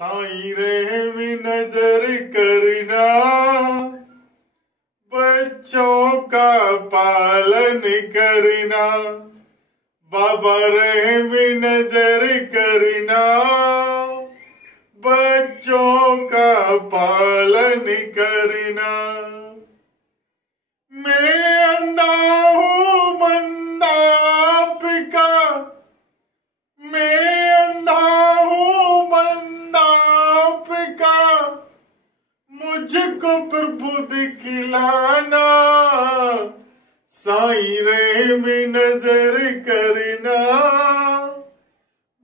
साईं रहम नजर करना, बच्चों का पालन करना। बाबा रहम नजर करना, बच्चों का पालन करना। मैं अंधा हूँ बंदा आपका, मैं अंधा हूँ बंदा आपका, मुझको प्रभु दिखलाना। साईं रहम नजर करना,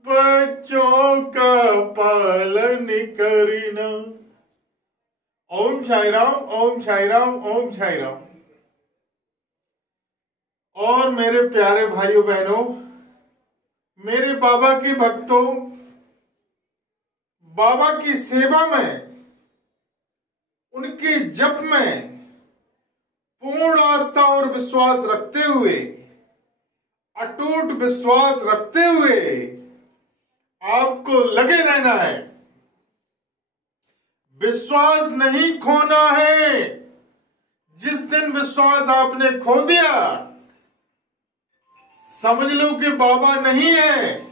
बच्चों का पालन करना। ओम साई राम, ओम साई राम, ओम साई राम। और मेरे प्यारे भाइयों बहनों, मेरे बाबा के भक्तों, बाबा की सेवा में, उनके जप में पूर्ण आस्था और विश्वास रखते हुए, अटूट विश्वास रखते हुए आपको लगे रहना है। विश्वास नहीं खोना है। जिस दिन विश्वास आपने खो दिया, समझ लो कि बाबा नहीं है,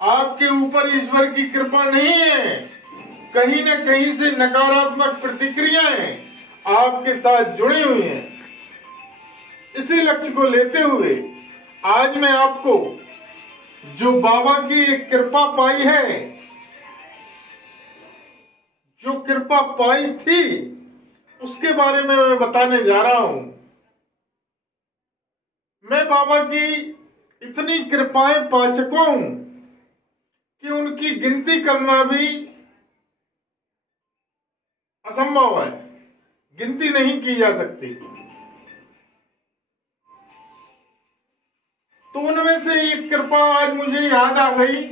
आपके ऊपर ईश्वर की कृपा नहीं है। कहीं न कहीं से नकारात्मक प्रतिक्रियाएं आपके साथ जुड़ी हुई हैं। इसी लक्ष्य को लेते हुए आज मैं आपको जो बाबा की एक कृपा पाई है, जो कृपा पाई थी, उसके बारे में मैं बताने जा रहा हूं। मैं बाबा की इतनी कृपाएं पा चुका हूं कि उनकी गिनती करना भी असंभव है, गिनती नहीं की जा सकती। तो उनमें से एक कृपा आज मुझे याद आ गई,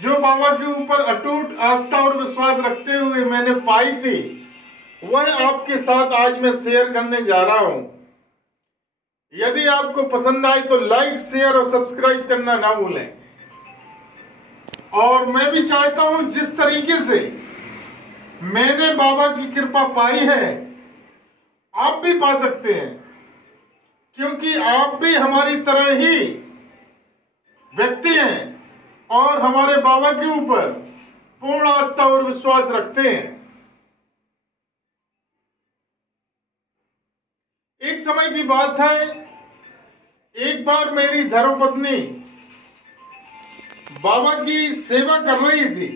जो बाबा के ऊपर अटूट आस्था और विश्वास रखते हुए मैंने पाई थी, वह आपके साथ आज मैं शेयर करने जा रहा हूं। यदि आपको पसंद आए तो लाइक, शेयर और सब्सक्राइब करना ना भूलें। और मैं भी चाहता हूं जिस तरीके से मैंने बाबा की कृपा पाई है, आप भी पा सकते हैं, क्योंकि आप भी हमारी तरह ही व्यक्ति हैं और हमारे बाबा के ऊपर पूर्ण आस्था और विश्वास रखते हैं। एक समय की बात है, एक बार मेरी धर्मपत्नी बाबा की सेवा कर रही थी।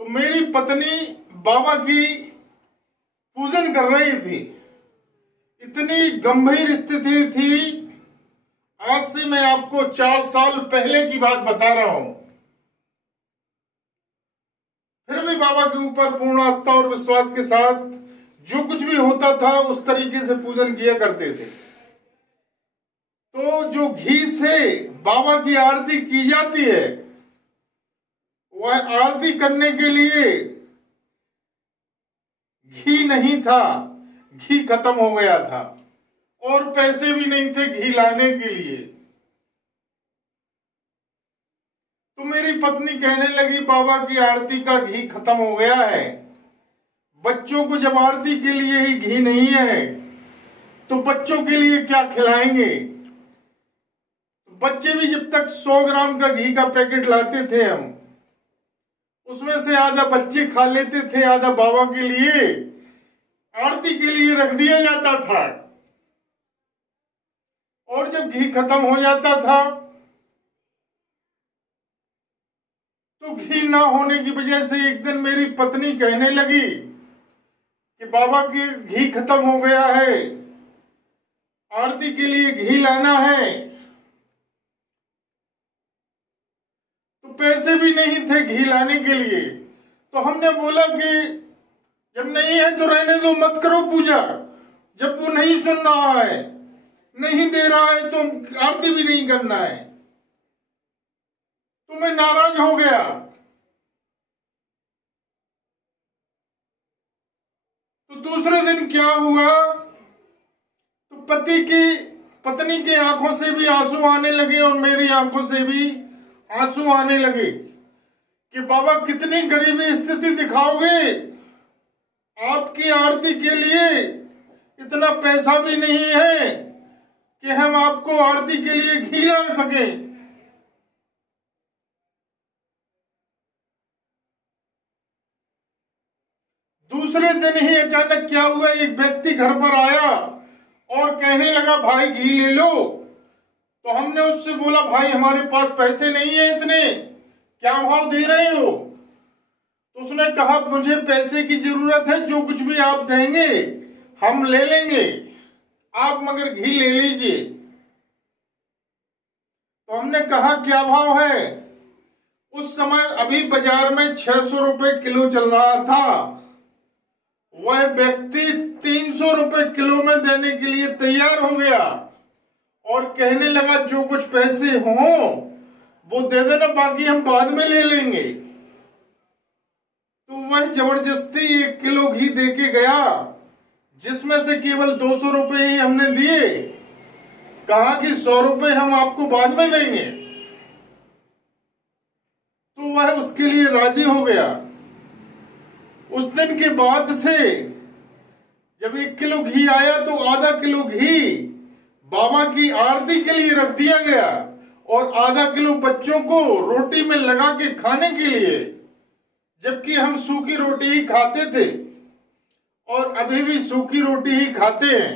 तो मेरी पत्नी बाबा की पूजन कर रही थी। इतनी गंभीर स्थिति थी, आज से मैं आपको 4 साल पहले की बात बता रहा हूं। फिर भी बाबा के ऊपर पूर्ण आस्था और विश्वास के साथ जो कुछ भी होता था उस तरीके से पूजन किया करते थे। तो जो घी से बाबा की आरती की जाती है, वह आरती करने के लिए घी नहीं था, घी खत्म हो गया था और पैसे भी नहीं थे घी लाने के लिए। तो मेरी पत्नी कहने लगी, बाबा की आरती का घी खत्म हो गया है, बच्चों को जब आरती के लिए ही घी नहीं है तो बच्चों के लिए क्या खिलाएंगे। बच्चे भी जब तक 100 ग्राम का घी का पैकेट लाते थे हम, उसमें से आधा बच्चे खा लेते थे, आधा बाबा के लिए आरती के लिए रख दिया जाता था। और जब घी खत्म हो जाता था तो घी ना होने की वजह से एक दिन मेरी पत्नी कहने लगी कि बाबा के घी खत्म हो गया है, आरती के लिए घी लाना है। तो पैसे भी नहीं थे घी लाने के लिए। तो हमने बोला कि जब नहीं है तो रहने दो, मत करो पूजा। जब वो नहीं सुन रहा है, नहीं दे रहा है, तो आरती भी नहीं करना है। तो मैं नाराज हो गया। तो दूसरे दिन क्या हुआ, तो पति की पत्नी की आंखों से भी आंसू आने लगे और मेरी आंखों से भी आंसू आने लगे कि बाबा कितनी गरीबी स्थिति दिखाओगे, आपकी आरती के लिए इतना पैसा भी नहीं है कि हम आपको आरती के लिए घी ला सकें। दूसरे दिन ही अचानक क्या हुआ, एक व्यक्ति घर पर आया और कहने लगा भाई घी ले लो। तो हमने उससे बोला भाई हमारे पास पैसे नहीं है इतने, क्या भाव दे रहे हो? तो उसने कहा मुझे पैसे की जरूरत है, जो कुछ भी आप देंगे हम ले लेंगे, आप मगर घी ले लीजिए। तो हमने कहा क्या भाव है? उस समय अभी बाजार में 600 रुपए किलो चल रहा था। वह व्यक्ति 300 रुपए किलो में देने के लिए तैयार हो गया और कहने लगा जो कुछ पैसे हों वो दे देना, बाकी हम बाद में ले लेंगे। तो वह जबरदस्ती 1 किलो घी दे के गया, जिसमें से केवल 200 रुपए ही हमने दिए। कहा कि 100 रुपए हम आपको बाद में देंगे। तो वह उसके लिए राजी हो गया। उस दिन के बाद से जब 1 किलो घी आया तो आधा किलो घी बाबा की आरती के लिए रख दिया गया और आधा किलो बच्चों को रोटी में लगा के खाने के लिए, जबकि हम सूखी रोटी ही खाते थे और अभी भी सूखी रोटी ही खाते हैं।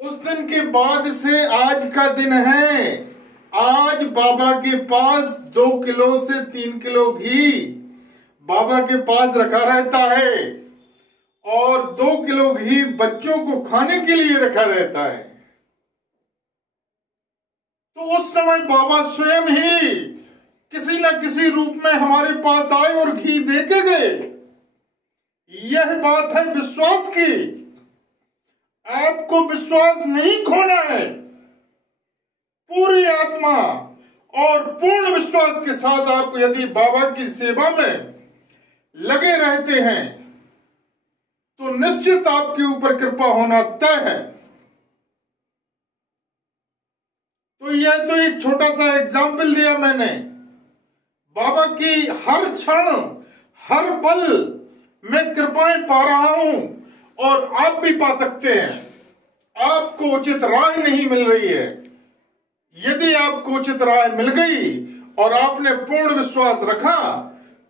उस दिन के बाद से आज का दिन है। आज बाबा के पास 2 किलो से 3 किलो घी बाबा के पास रखा रहता है और 2 किलो घी बच्चों को खाने के लिए रखा रहता है। तो उस समय बाबा स्वयं ही किसी न किसी रूप में हमारे पास आए और घी दे के गए। यह बात है विश्वास की। आपको विश्वास नहीं खोना है। पूरी आत्मा और पूर्ण विश्वास के साथ आप यदि बाबा की सेवा में लगे रहते हैं तो निश्चित आपके ऊपर कृपा होना तय है। तो यह तो एक छोटा सा एग्जाम्पल दिया मैंने। बाबा की हर क्षण हर पल मैं कृपाएं पा रहा हूं और आप भी पा सकते हैं। आपको उचित राह नहीं मिल रही है। यदि आपको उचित राह मिल गई और आपने पूर्ण विश्वास रखा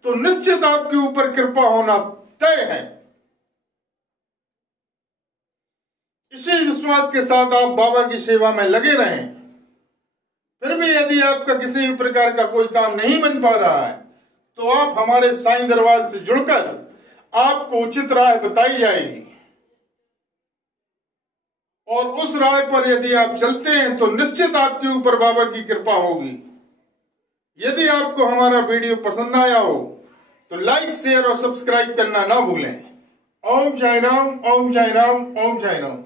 तो निश्चित आपके ऊपर कृपा होना तय है। इसी विश्वास के साथ आप बाबा की सेवा में लगे रहें। फिर भी यदि आपका किसी भी प्रकार का कोई काम नहीं बन पा रहा है तो आप हमारे साईं दरबार से जुड़कर आपको उचित राह बताई जाएगी और उस राह पर यदि आप चलते हैं तो निश्चित आपके ऊपर बाबा की कृपा होगी। यदि आपको हमारा वीडियो पसंद आया हो तो लाइक, शेयर और सब्सक्राइब करना ना भूलें। ओम साईं राम, ओम साईं राम, ओम साईं राम।